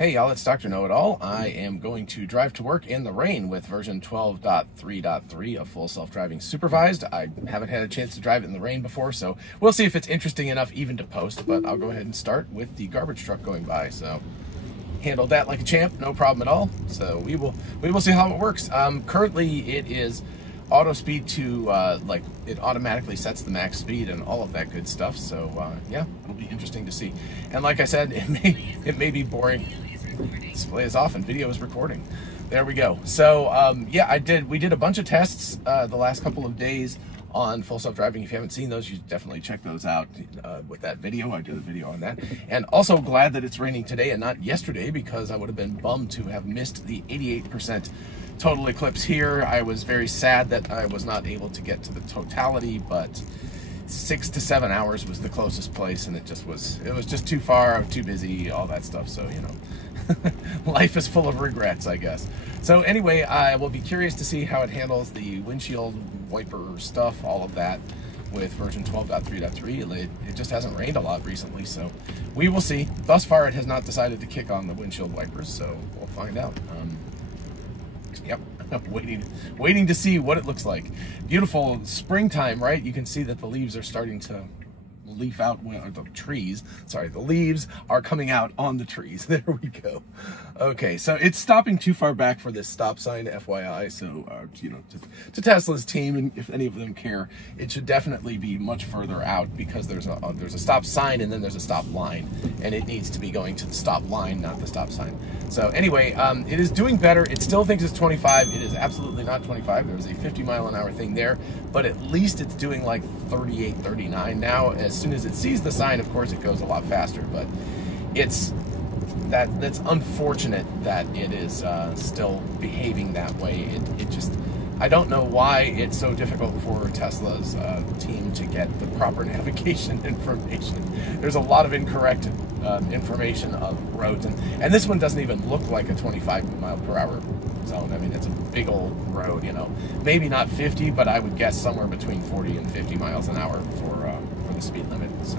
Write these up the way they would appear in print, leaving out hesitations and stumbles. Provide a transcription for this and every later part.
Hey y'all, it's Dr. Know-It-All. I am going to drive to work in the rain with version 12.3.3 of full self-driving supervised. I haven't had a chance to drive it in the rain before, so we'll see if it's interesting enough even to post, but I'll go ahead and start with the garbage truck going by. So handled that like a champ, no problem at all. So we will see how it works. Currently it is auto speed to like it automatically sets the max speed and all of that good stuff. So yeah, it'll be interesting to see. And like I said, it may be boring. Display is off and video is recording. There we go. So yeah, we did a bunch of tests the last couple of days on full self-driving. If you haven't seen those, you should definitely check those out with that video. I did a video on that. And also glad that it's raining today and not yesterday, because I would have been bummed to have missed the 88% total eclipse here. I was very sad that I was not able to get to the totality, but 6 to 7 hours was the closest place, and it was just too far. I was too busy, all that stuff. So, you know, life is full of regrets, I guess. So anyway, I will be curious to see how it handles the windshield wiper stuff, all of that, with version 12.3.3. It just hasn't rained a lot recently, so we will see. Thus far, it has not decided to kick on the windshield wipers, so we'll find out. Yep, waiting to see what it looks like. Beautiful springtime, right? You can see that the leaves are starting to leaf out, or the trees, sorry, the leaves are coming out on the trees. There we go. Okay, so it's stopping too far back for this stop sign, FYI. So, you know, to Tesla's team, and if any of them care, it should definitely be much further out, because there's a stop sign and then there's a stop line, and it needs to be going to the stop line, not the stop sign. So anyway, it is doing better. It still thinks it's 25. It is absolutely not 25. There was a 50-mile-an-hour thing there, but at least it's doing like 38, 39 now. As soon as it sees the sign, of course, it goes a lot faster, but that's unfortunate that it is still behaving that way. It just, I don't know why it's so difficult for Tesla's team to get the proper navigation information. There's a lot of incorrect information of roads, and this one doesn't even look like a 25-mile-per-hour zone. I mean, it's a big old road, you know, maybe not 50, but I would guess somewhere between 40 and 50 miles an hour for the speed limit. So,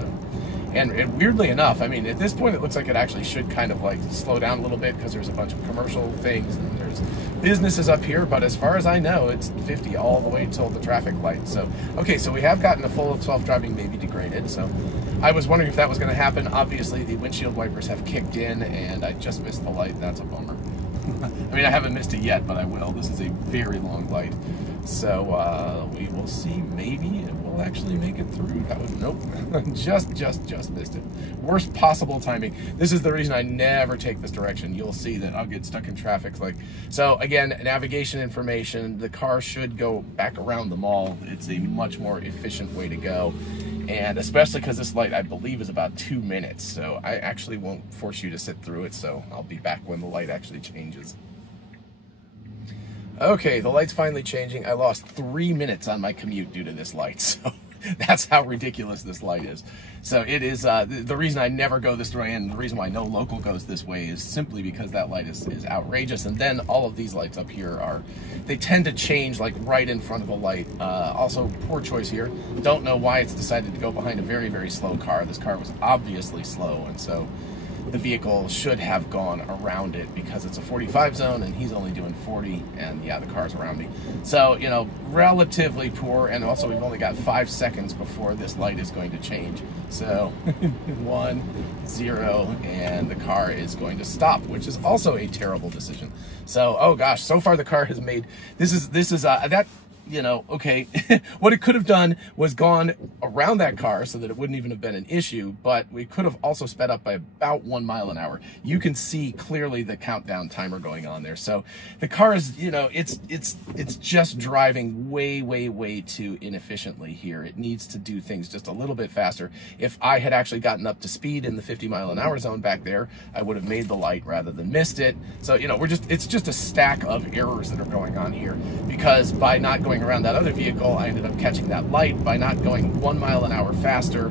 and weirdly enough, I mean, at this point, it looks like it actually should kind of like slow down a little bit, because there's a bunch of commercial things and there's businesses up here, but as far as I know, it's 50 all the way till the traffic light. So, okay, so we have gotten a full self-driving maybe degraded. So I was wondering if that was going to happen. Obviously, the windshield wipers have kicked in, and I just missed the light. That's a bummer. I mean, I haven't missed it yet, but I will. This is a very long light. So we will see. Maybe it will actually make it through. That was, nope. just missed it. Worst possible timing. This is the reason I never take this direction. You'll see that I'll get stuck in traffic. So again, navigation information. The car should go back around the mall. It's a much more efficient way to go. And especially because this light, I believe, is about 2 minutes. So I actually won't force you to sit through it. So I'll be back when the light actually changes. Okay, the light's finally changing. I lost 3 minutes on my commute due to this light. So that's how ridiculous this light is. So it is, the reason I never go this way, and the reason why no local goes this way, is simply because that light is outrageous. And then all of these lights up here they tend to change like right in front of the light. Also, poor choice here. Don't know why it's decided to go behind a very, very slow car. This car was obviously slow, and so the vehicle should have gone around it, because it's a 45 zone and he's only doing 40, and yeah, the car's around me. So, you know, relatively poor. And also, we've only got 5 seconds before this light is going to change. So 1, 0, and the car is going to stop, which is also a terrible decision. So, oh gosh, so far the car has made, this is that, you know, okay, what it could have done was gone around that car so that it wouldn't even have been an issue, but we could have also sped up by about 1 mile an hour. You can see clearly the countdown timer going on there. So the car is, you know, it's just driving way too inefficiently here. It needs to do things just a little bit faster. If I had actually gotten up to speed in the 50-mile-an-hour zone back there, I would have made the light rather than missed it. So, you know, it's just a stack of errors that are going on here, because by not going around that other vehicle, I ended up catching that light. By not going 1 mile an hour faster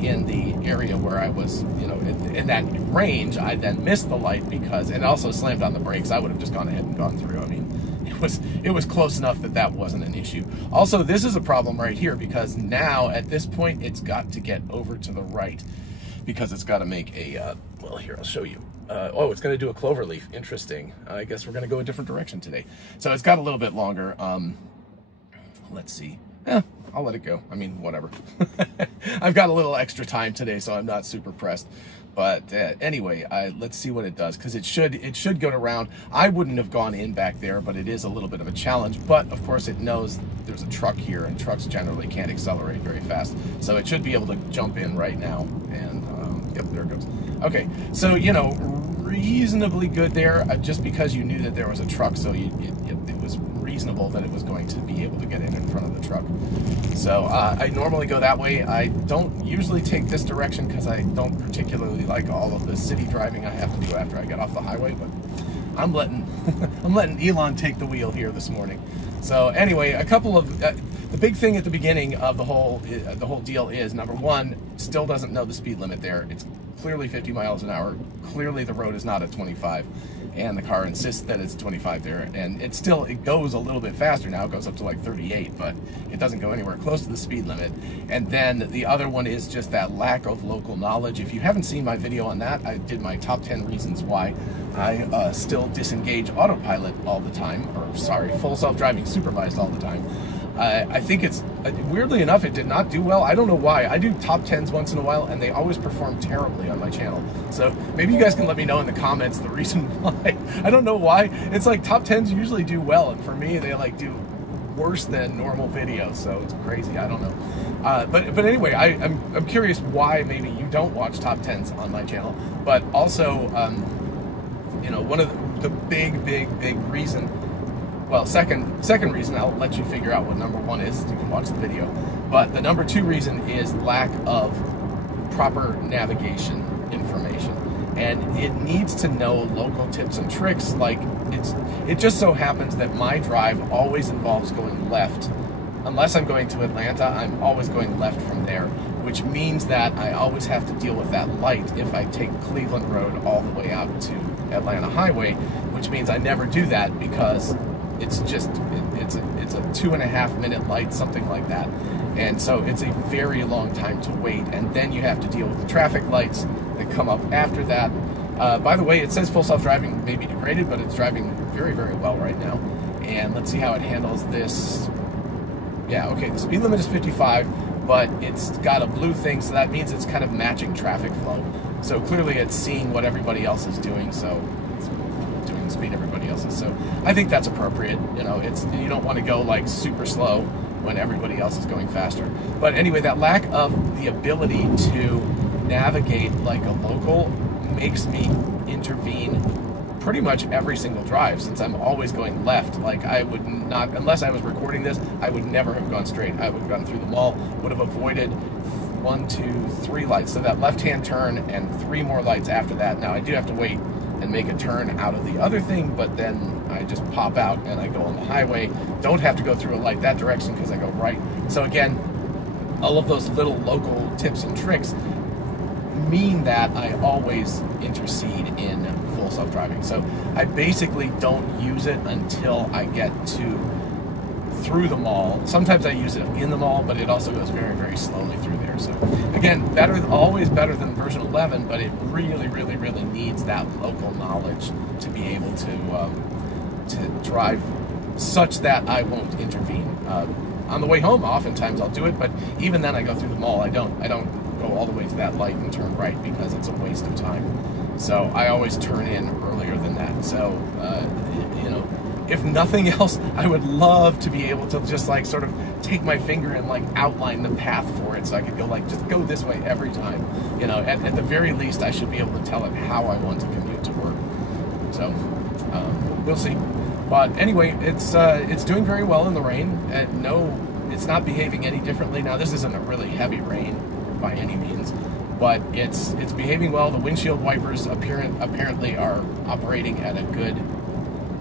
in the area where I was, you know, in that range, I then missed the light, because, and also slammed on the brakes. I would have just gone ahead and gone through. I mean, it was close enough that wasn't an issue. Also, this is a problem right here, because now at this point, it's got to get over to the right, because it's got to make a, well, here, I'll show you. Oh, it's going to do a clover leaf. Interesting. I guess we're going to go a different direction today. So it's got a little bit longer. Let's see. I'll let it go. I mean, whatever. I've got a little extra time today, so I'm not super pressed. But anyway, let's see what it does, because it should go around. I wouldn't have gone in back there, but it is a little bit of a challenge. But of course, it knows there's a truck here, and trucks generally can't accelerate very fast. So it should be able to jump in right now. And yep, there it goes. Okay, so you know, reasonably good there, just because you knew that there was a truck, so it was reasonable that it was going to be able to get in front of the truck. So I normally go that way. I don't usually take this direction because I don't particularly like all of the city driving I have to do after I get off the highway, but I'm letting I'm letting Elon take the wheel here this morning. So anyway, a couple of the big thing at the beginning of the whole deal is, number one, still doesn't know the speed limit there. It's clearly 50 miles an hour. Clearly the road is not at 25, and the car insists that it's 25 there, and it goes a little bit faster now. It goes up to like 38, but it doesn't go anywhere close to the speed limit. And then the other one is just that lack of local knowledge. If you haven't seen my video on that, I did my top 10 reasons why I still disengage autopilot all the time, or sorry, full self-driving supervised all the time. I think it's, weirdly enough, it did not do well. I don't know why. I do top 10s once in a while, and they always perform terribly on my channel. So maybe you guys can let me know in the comments the reason why. I don't know why. It's like top 10s usually do well, and for me, they like do worse than normal videos. So it's crazy. I don't know. But anyway, I'm curious why maybe you don't watch top 10s on my channel. But also, you know, one of the big reason. Well, second reason, I'll let you figure out what number one is. You can watch the video. But the number two reason is lack of proper navigation information. And it needs to know local tips and tricks. Like, it just so happens that my drive always involves going left. Unless I'm going to Atlanta, I'm always going left from there, which means that I always have to deal with that light if I take Cleveland Road all the way out to Atlanta Highway, which means I never do that because it's just, it's a 2.5 minute light, something like that. And so it's a very long time to wait. And then you have to deal with the traffic lights that come up after that. By the way, it says full self-driving may be degraded, but it's driving very, very well right now. And let's see how it handles this. Yeah, okay, the speed limit is 55, but it's got a blue thing, so that means it's kind of matching traffic flow. So clearly it's seeing what everybody else is doing, so it's doing the speed everybody else is. So I think that's appropriate. You know, you don't want to go like super slow when everybody else is going faster. But anyway, that lack of the ability to navigate like a local makes me intervene pretty much every single drive, since I'm always going left. Like, I would not, unless I was recording this, I would never have gone straight. I would have gone through the mall, would have avoided 1, 2, 3 lights. So that left-hand turn and 3 more lights after that. Now I do have to wait and make a turn out of the other thing, but then I just pop out and I go on the highway. Don't have to go through a light that direction because I go right. So again, all of those little local tips and tricks mean that I always intercede in full self-driving. So I basically don't use it until I get through the mall. Sometimes I use it in the mall, but it also goes very, very slowly through there. So again, always better than version 11, but it really, really, really needs that local knowledge to be able to drive such that I won't intervene. On the way home, oftentimes I'll do it, but even then I go through the mall. I don't go all the way to that light and turn right because it's a waste of time. So I always turn in earlier than that. So, you know, if nothing else, I would love to be able to just like sort of take my finger and like outline the path for it so I could go like, just go this way every time. You know, at the very least, I should be able to tell it how I want to commute to work. So, we'll see. But anyway, it's doing very well in the rain. No, it's not behaving any differently. Now, this isn't a really heavy rain by any means, but it's behaving well. The windshield wipers apparently are operating at a good,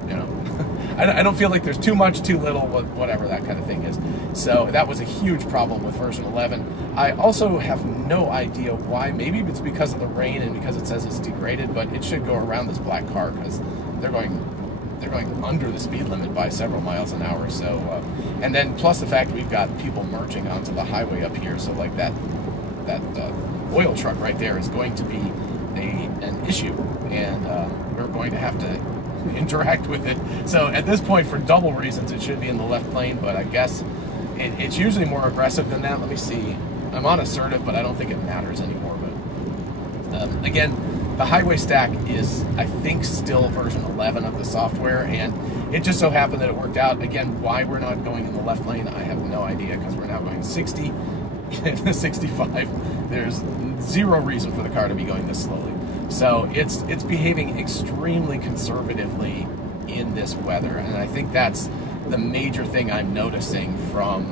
you know, I don't feel like there's too much, too little, whatever that kind of thing is. So that was a huge problem with version 11. I also have no idea why. Maybe it's because of the rain and because it says it's degraded, but it should go around this black car because they're going under the speed limit by several miles an hour. So, and then plus the fact we've got people merging onto the highway up here. So like that oil truck right there is going to be an issue and we're going to have to interact with it. So at this point, for double reasons, it should be in the left lane, but I guess it's usually more aggressive than that. Let me see. I'm on assertive, but I don't think it matters anymore. But again, the highway stack is, I think, still version 11 of the software, and it just so happened that it worked out. Again, why we're not going in the left lane, I have no idea, because we're now going 60 and 65. There's zero reason for the car to be going this slowly. So it's behaving extremely conservatively in this weather, and I think that's the major thing I'm noticing from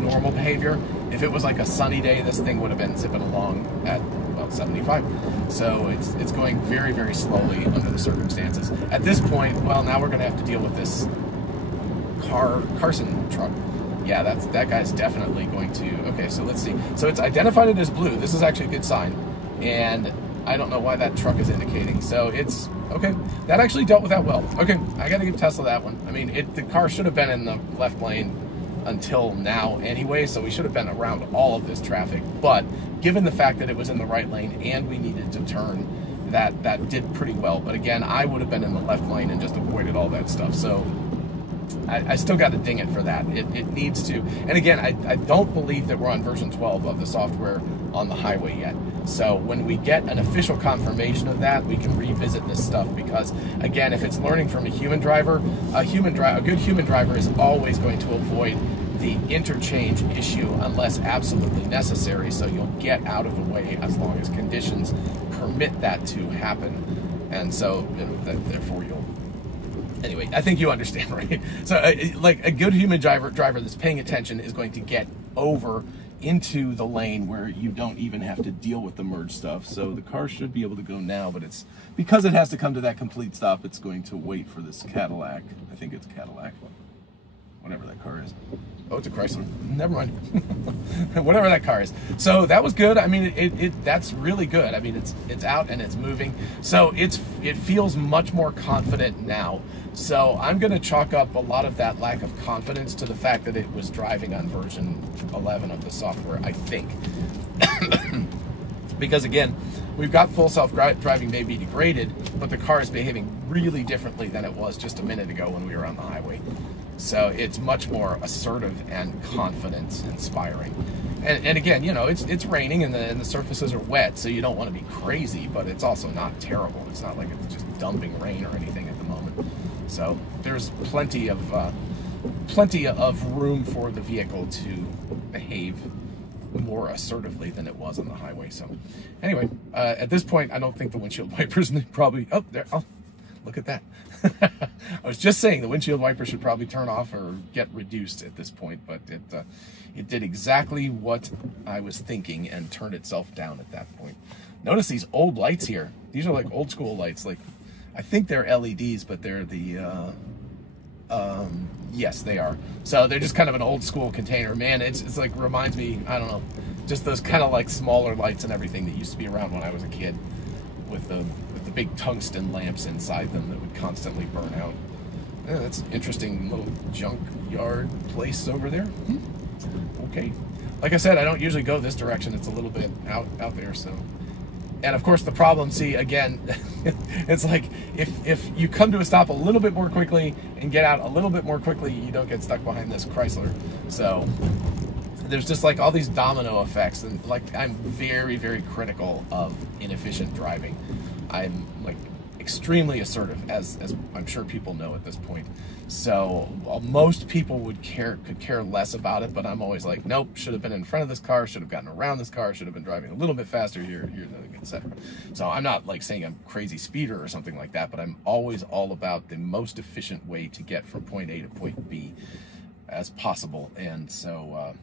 normal behavior. If it was like a sunny day, this thing would have been zipping along at about 75. So it's going very, very slowly under the circumstances. At this point, well, now we're going to have to deal with this Carson truck. Yeah, that guy's definitely going to. Okay, so let's see. So it's identified it as blue. This is actually a good sign, and I don't know why that truck is indicating. So it's okay. That actually dealt with that well. Okay, I got to give Tesla that one. I mean, the car should have been in the left lane until now anyway, so we should have been around all of this traffic. But given the fact that it was in the right lane and we needed to turn, that did pretty well. But again, I would have been in the left lane and just avoided all that stuff. So I still got to ding it for that. It needs to. And again, I don't believe that we're on version 12 of the software on the highway yet. So when we get an official confirmation of that, we can revisit this stuff, because again, if it's learning from a human driver, a good human driver is always going to avoid the interchange issue unless absolutely necessary. So you'll get out of the way as long as conditions permit that to happen. And so, therefore you'll. Anyway, I think you understand, right? So like a good human driver that's paying attention is going to get over into the lane where you don't even have to deal with the merge stuff. So the car should be able to go now, but it's because it has to come to that complete stop, it's going to wait for this Cadillac. I think it's Cadillac, whatever that car is. Oh, it's a Chrysler. Never mind. Whatever that car is. So that was good. I mean, that's really good. I mean, it's out and it's moving. So it feels much more confident now. So I'm going to chalk up a lot of that lack of confidence to the fact that it was driving on version 11 of the software, I think. Because again, we've got full self-driving may be degraded, but the car is behaving really differently than it was just a minute ago when we were on the highway. So it's much more assertive and confidence inspiring. And again, you know, it's raining and the surfaces are wet, so you don't want to be crazy, but it's also not terrible. It's not like it's just dumping rain or anything at the moment. So there's plenty of room for the vehicle to behave more assertively than it was on the highway. So anyway, at this point, I don't think the windshield wipers probably, oh, there, oh, look at that. I was just saying the windshield wiper should probably turn off or get reduced at this point, but it did exactly what I was thinking and turned itself down at that point. Notice these old lights here. These are like old school lights. Like, I think they're LEDs, but they're the, yes, they are. So they're just kind of an old school container. Man, it's like, reminds me, I don't know, just those kind of like smaller lights and everything that used to be around when I was a kid with the big tungsten lamps inside them that would constantly burn out. Yeah, that's an interesting little junkyard place over there. Okay. Like I said, I don't usually go this direction. It's a little bit out there, so. And of course the problem, see, again, it's like if you come to a stop a little bit more quickly and get out a little bit more quickly, you don't get stuck behind this Chrysler. So there's just like all these domino effects, and like I'm very, very critical of inefficient driving. I'm like extremely assertive, as I'm sure people know at this point. So most people could care less about it, but I'm always like, nope, should have been in front of this car, should have gotten around this car, should have been driving a little bit faster here, etc. So I'm not like saying I'm a crazy speeder or something like that, but I'm always all about the most efficient way to get from point A to point B as possible. And so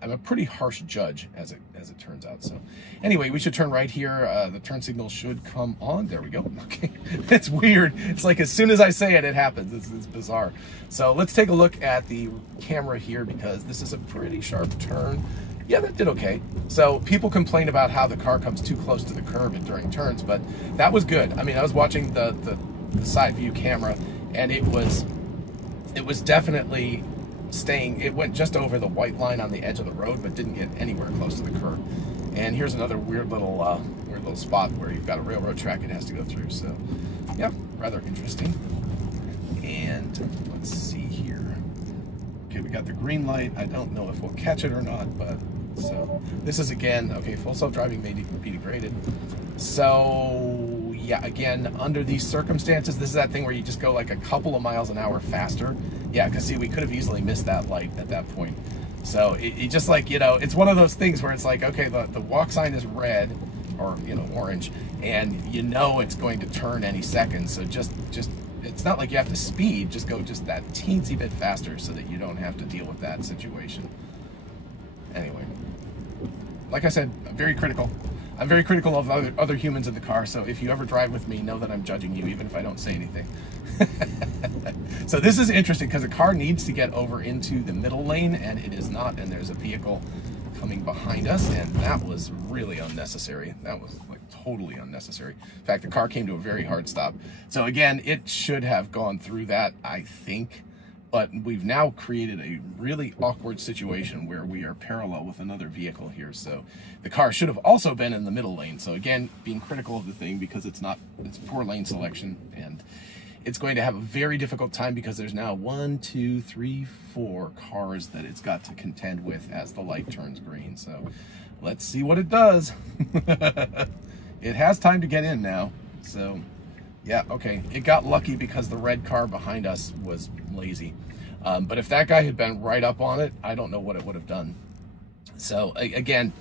I'm a pretty harsh judge, as it turns out. So anyway, we should turn right here. The turn signal should come on. There we go. Okay, it's weird. It's like as soon as I say it, it happens. It's bizarre. So let's take a look at the camera here, because this is a pretty sharp turn. Yeah, that did okay. So people complain about how the car comes too close to the curb during turns, but that was good. I mean, I was watching the side view camera, and it was definitely staying. It went just over the white line on the edge of the road, but didn't get anywhere close to the curb. And here's another weird little little spot where you've got a railroad track it has to go through. So, yeah, rather interesting. And let's see here. Okay, we got the green light. I don't know if we'll catch it or not, but so this is again, okay, full self-driving may be degraded. So yeah, again, under these circumstances, this is that thing where you just go like a couple of miles an hour faster. Yeah, because see, we could have easily missed that light at that point. So it just like, you know, it's one of those things where it's like, okay, the walk sign is red or, you know, orange, and you know it's going to turn any second. So just it's not like you have to speed, just go just that teensy bit faster so that you don't have to deal with that situation. Anyway, like I said, I'm very critical. I'm very critical of other humans in the car, so if you ever drive with me, know that I'm judging you, even if I don't say anything. So this is interesting because the car needs to get over into the middle lane, and it is not, and there's a vehicle coming behind us, and that was really unnecessary. That was like totally unnecessary. In fact, the car came to a very hard stop. So again, it should have gone through that, I think. But we've now created a really awkward situation where we are parallel with another vehicle here. So the car should have also been in the middle lane. So again, being critical of the thing because it's poor lane selection, and it's going to have a very difficult time because there's now 1, 2, 3, 4 cars that it's got to contend with as the light turns green. So let's see what it does. It has time to get in now. So yeah, okay. It got lucky because the red car behind us was lazy. But if that guy had been right up on it, I don't know what it would have done. So again,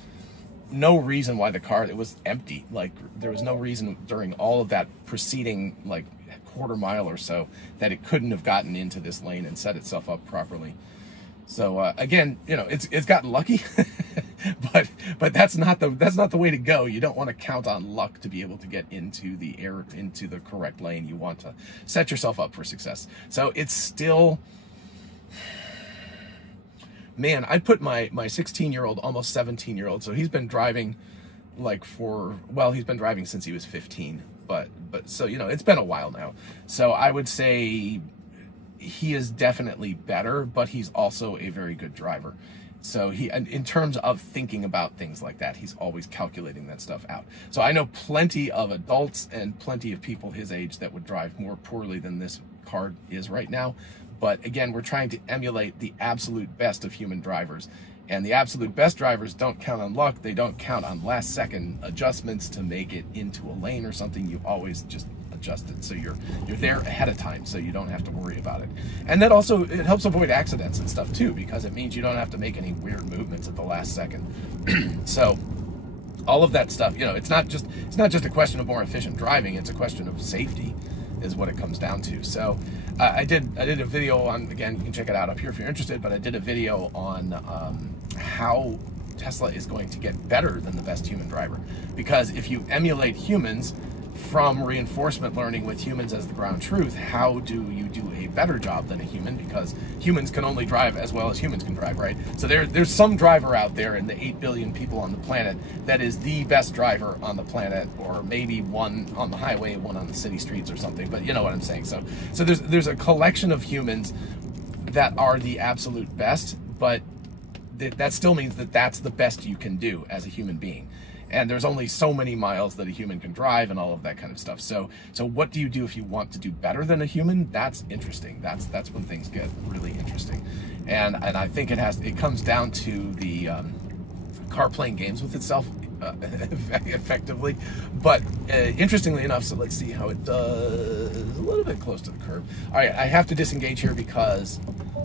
no reason why the car, it was empty. Like there was no reason during all of that preceding like quarter mile or so that it couldn't have gotten into this lane and set itself up properly. So again, you know, it's gotten lucky, but that's not the way to go. You don't want to count on luck to be able to get into the correct lane. You want to set yourself up for success. So it's still, man, I'd put my 16-year-old, almost 17-year-old. So he's been driving like he's been driving since he was 15, but so, you know, it's been a while now. So I would say he is definitely better, but he's also a very good driver. So in terms of thinking about things like that, he's always calculating that stuff out. So I know plenty of adults and plenty of people his age that would drive more poorly than this car is right now. But again, we're trying to emulate the absolute best of human drivers. And the absolute best drivers don't count on luck. They don't count on last second adjustments to make it into a lane or something. You always just adjust it. So you're there ahead of time, so you don't have to worry about it. And that also, it helps avoid accidents and stuff too, because it means you don't have to make any weird movements at the last second. So all of that stuff, you know, it's not just a question of more efficient driving. It's a question of safety is what it comes down to. So I did a video on, again, you can check it out up here if you're interested, but I did a video on how Tesla is going to get better than the best human driver. Because if you emulate humans from reinforcement learning with humans as the ground truth, how do you do a better job than a human? Because humans can only drive as well as humans can drive, right? So there's some driver out there in the 8 billion people on the planet that is the best driver on the planet, or maybe one on the highway, one on the city streets or something, but you know what I'm saying. So there's a collection of humans that are the absolute best, but that still means that that's the best you can do as a human being. And there's only so many miles that a human can drive and all of that kind of stuff. So what do you do if you want to do better than a human? That's interesting. That's when things get really interesting. And I think it comes down to the car playing games with itself effectively. But interestingly enough, so let's see how it does. A little bit close to the curb. All right, I have to disengage here because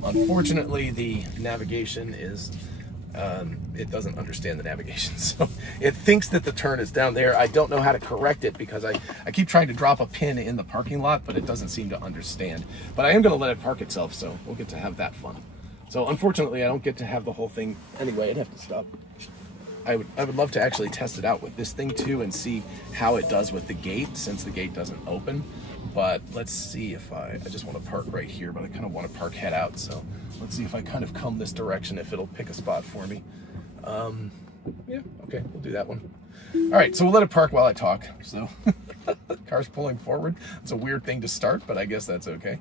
unfortunately the navigation is it doesn't understand the navigation. So it thinks that the turn is down there. I don't know how to correct it because I keep trying to drop a pin in the parking lot, but it doesn't seem to understand. But I am going to let it park itself, so we'll get to have that fun. So unfortunately, I don't get to have the whole thing. Anyway, I'd have to stop. I would love to actually test it out with this thing too and see how it does with the gate, since the gate doesn't open. But let's see if I just want to park right here, but I kind of want to park head out. So let's see if I kind of come this direction, if it'll pick a spot for me. Yeah, okay, we'll do that one. All right, so we'll let it park while I talk. So car's pulling forward. It's a weird thing to start, but I guess that's okay.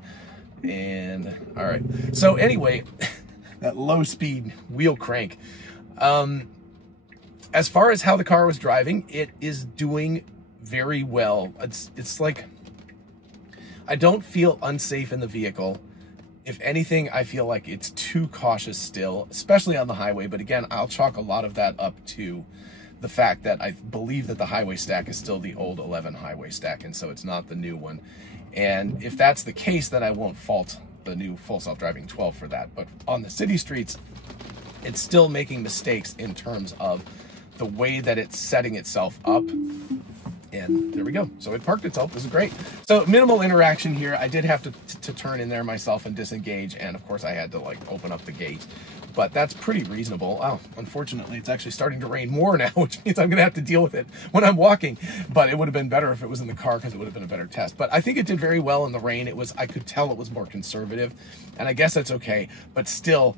And all right, so anyway, that low speed wheel crank. As far as how the car was driving, it is doing very well. It's like, I don't feel unsafe in the vehicle. If anything, I feel like it's too cautious still, especially on the highway. But again, I'll chalk a lot of that up to the fact that I believe that the highway stack is still the old 11 highway stack, and so it's not the new one. And if that's the case, then I won't fault the new full self-driving 12 for that. But on the city streets, it's still making mistakes in terms of the way that it's setting itself up. And there we go. So it parked itself. This is great. So minimal interaction here. I did have to turn in there myself and disengage. And of course I had to like open up the gate, but that's pretty reasonable. Oh, unfortunately it's actually starting to rain more now, which means I'm going to have to deal with it when I'm walking, but it would have been better if it was in the car because it would have been a better test. But I think it did very well in the rain. I could tell it was more conservative, and I guess that's okay, but still,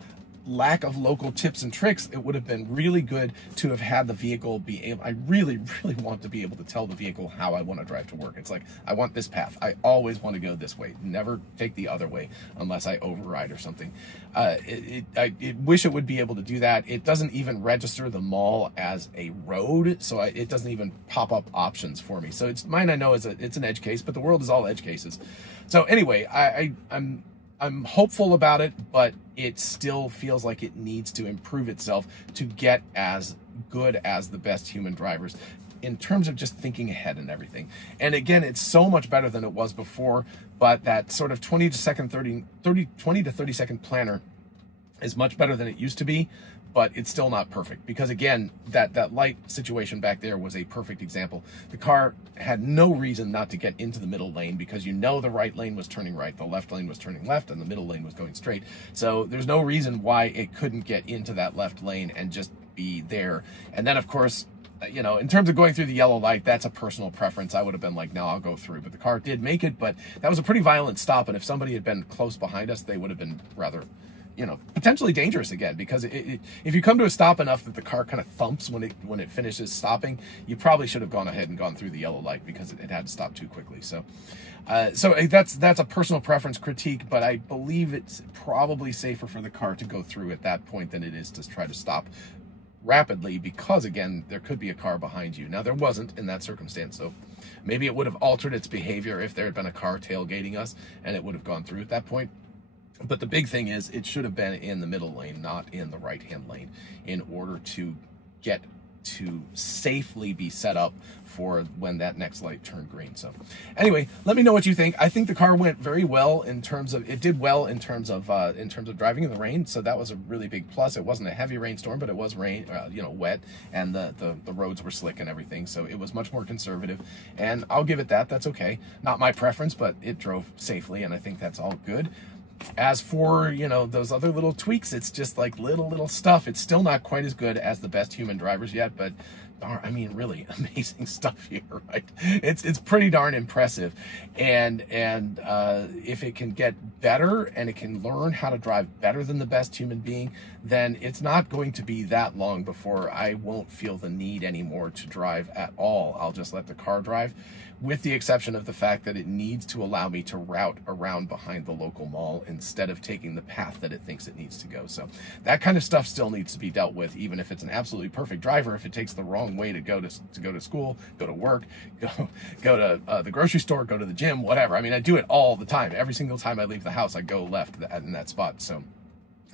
lack of local tips and tricks, it would have been really good to have had the vehicle be able, I really want to be able to tell the vehicle how I want to drive to work. It's like, I want this path. I always want to go this way. Never take the other way unless I override or something. I wish it would be able to do that. It doesn't even register the mall as a road, so it doesn't even pop up options for me. So it's mine, I know it's an edge case, but the world is all edge cases. So anyway, I'm hopeful about it, but it still feels like it needs to improve itself to get as good as the best human drivers in terms of just thinking ahead and everything. And again, it's so much better than it was before, but that sort of 20 to 30 second planner is much better than it used to be, but it's still not perfect because again, that light situation back there was a perfect example. The car had no reason not to get into the middle lane because you know the right lane was turning right, the left lane was turning left, and the middle lane was going straight. So there's no reason why it couldn't get into that left lane and just be there. And then of course, you know, in terms of going through the yellow light, that's a personal preference. I would have been like, no, I'll go through, but the car did make it, but that was a pretty violent stop. And if somebody had been close behind us, they would have been rather, you know, potentially dangerous again, because if you come to a stop enough that the car kind of thumps when it finishes stopping, you probably should have gone ahead and gone through the yellow light because it had to stop too quickly. So that's a personal preference critique, but I believe it's probably safer for the car to go through at that point than it is to try to stop rapidly, because again, there could be a car behind you. Now there wasn't in that circumstance, so maybe it would have altered its behavior if there had been a car tailgating us and it would have gone through at that point. But the big thing is it should have been in the middle lane, not in the right-hand lane, in order to get to safely be set up for when that next light turned green. So anyway, let me know what you think. I think the car went very well in terms of, it did well in terms of driving in the rain. So that was a really big plus. It wasn't a heavy rainstorm, but it was rain, you know, wet, and the roads were slick and everything. So it was much more conservative, and I'll give it that. That's okay. Not my preference, but it drove safely, and I think that's all good. As for, you know, those other little tweaks, it's just like little stuff. It's still not quite as good as the best human drivers yet, but I mean, really amazing stuff here, right? It's pretty darn impressive. And if it can get better and it can learn how to drive better than the best human being, then it's not going to be that long before I won't feel the need anymore to drive at all. I'll just let the car drive, with the exception of the fact that it needs to allow me to route around behind the local mall instead of taking the path that it thinks it needs to go. So that kind of stuff still needs to be dealt with, even if it's an absolutely perfect driver. If it takes the wrong way to go to school, go to work, go to the grocery store, go to the gym, whatever. I mean, I do it all the time. Every single time I leave the house, I go left in that spot. So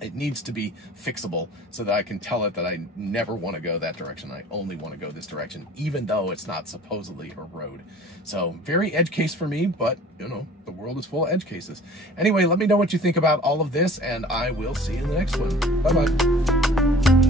it needs to be fixable so that I can tell it that I never want to go that direction. I only want to go this direction, even though it's not supposedly a road. So very edge case for me, but you know, the world is full of edge cases. Anyway, let me know what you think about all of this, and I will see you in the next one. Bye-bye.